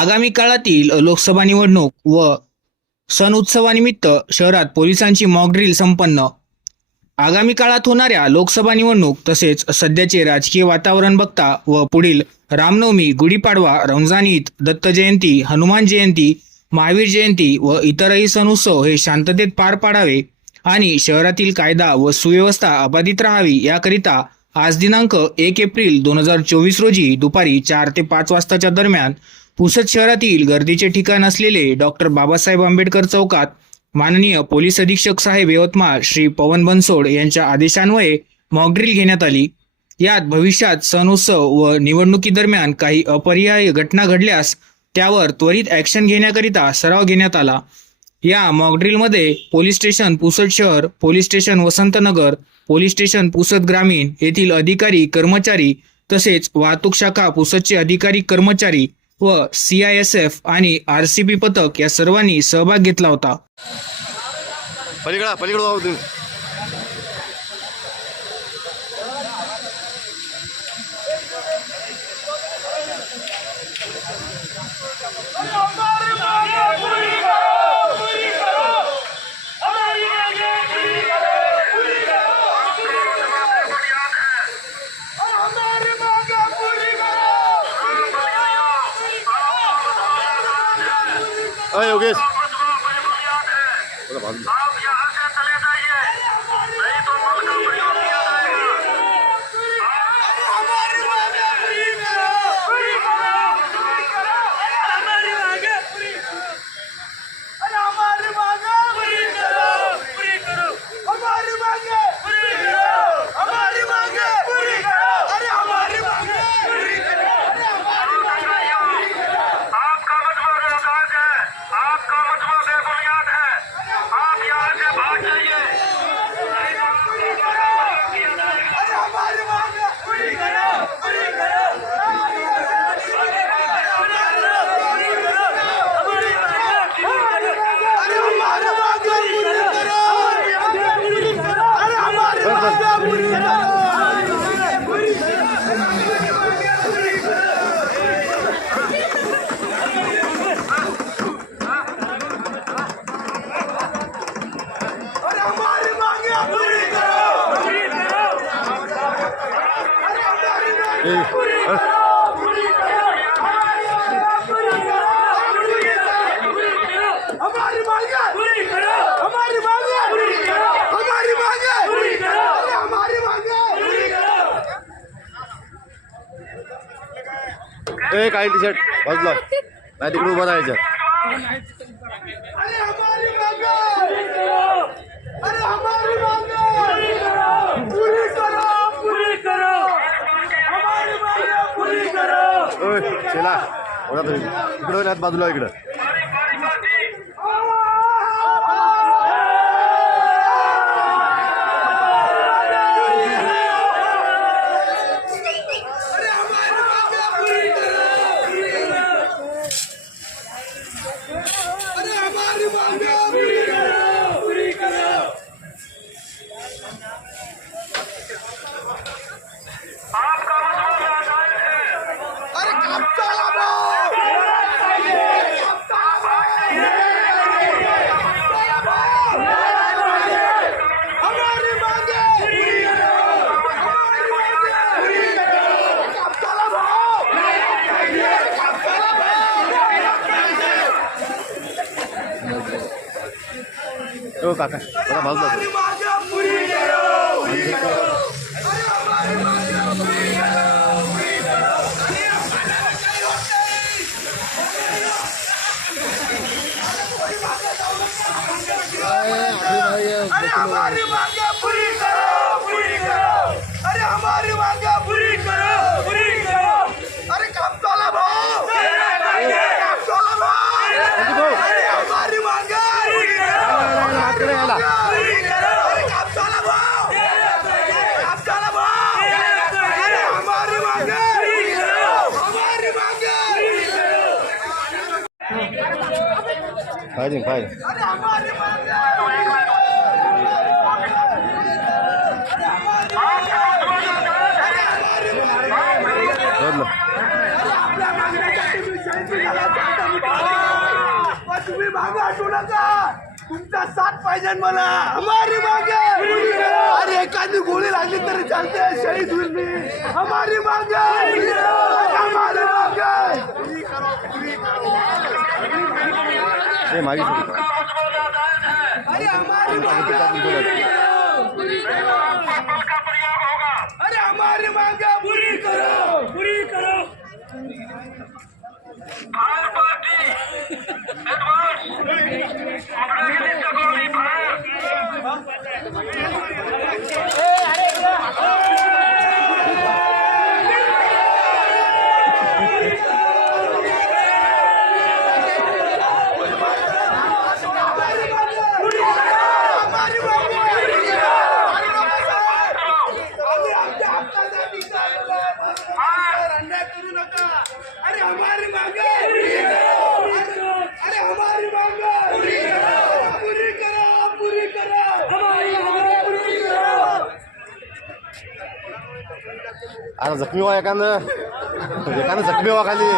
आगामी काळातील लोकसभा निवडणूक व सण उत्सवानिमित्त शहरात पोलिसांची मॉकड्रिल संपन्न. आगामी काळात होणाऱ्या लोकसभा निवडणूक तसेच सध्याचे राजकीय वातावरण बघता व पुढील रामनवमी गुढीपाडवा रमजान ईद दत्त जयंती हनुमान जयंती महावीर जयंती व इतरही सण उत्सव हे शांततेत पार पाडावे आणि शहरातील कायदा व सुव्यवस्था अबाधित राहावी याकरिता आज दिनांक एक एप्रिल दोन हजार चोवीस रोजी दुपारी चार ते पाच वाजताच्या दरम्यान पुसद शहरातील गर्दीचे ठिकाण असलेले डॉक्टर बाबासाहेब आंबेडकर चौकात माननीय पोलीस अधीक्षक साहेब यवतमाळ श्री पवन बनसोड यांच्या आदेशान्वये मॉकड्रिल घेण्यात आली. यात भविष्यात सण उत्सव व निवडणुकीदरम्यान काही अपरिहार्य घटना घडल्यास त्यावर त्वरित ॲक्शन घेण्याकरिता सराव घेण्यात आला. या मॉकड्रिलमध्ये पोलीस स्टेशन पुसद शहर police station Vasantnagar police station Pusad ग्रामीण येथील अधिकारी कर्मचारी तसेच वाहतूक शाखा पुसदचे अधिकारी कर्मचारी व सी आय एस एफ आणि आर सी पी पथक या सर्वांनी सहभाग घेतला होता. पलीकडा पलीकडं Olha o que ए काळी टी शर्ट बाजूला. नाही तिकडे उभा राहायचं. अरे हमारी मांगे! पूरी करो! अरे हमारी मांगे पूरी करो! पूरी करो पूरी करो हमारी मांगे पूरी करो ओय चला तुम्ही. इकडं नाही बाजूला इकडं अरे हमारी मांगे पूरी करो पूरी करो आपका मतबा बेअदाल है अरे कब चला भाऊ हमारी मांगे कब चला भाऊ कब चला ओ काका बघा बाजूला फायरिंग फायरिंग तुम्ही तुमचा पाहिजे मला हमारी अरे एखादी गोळी लागली तरी चालते शहीद होईल मी. हमारी मागे. imagem. Olha, Mário, Mário, अख़्मी हुआ कंदे ज़खमी हुआ ख़ाली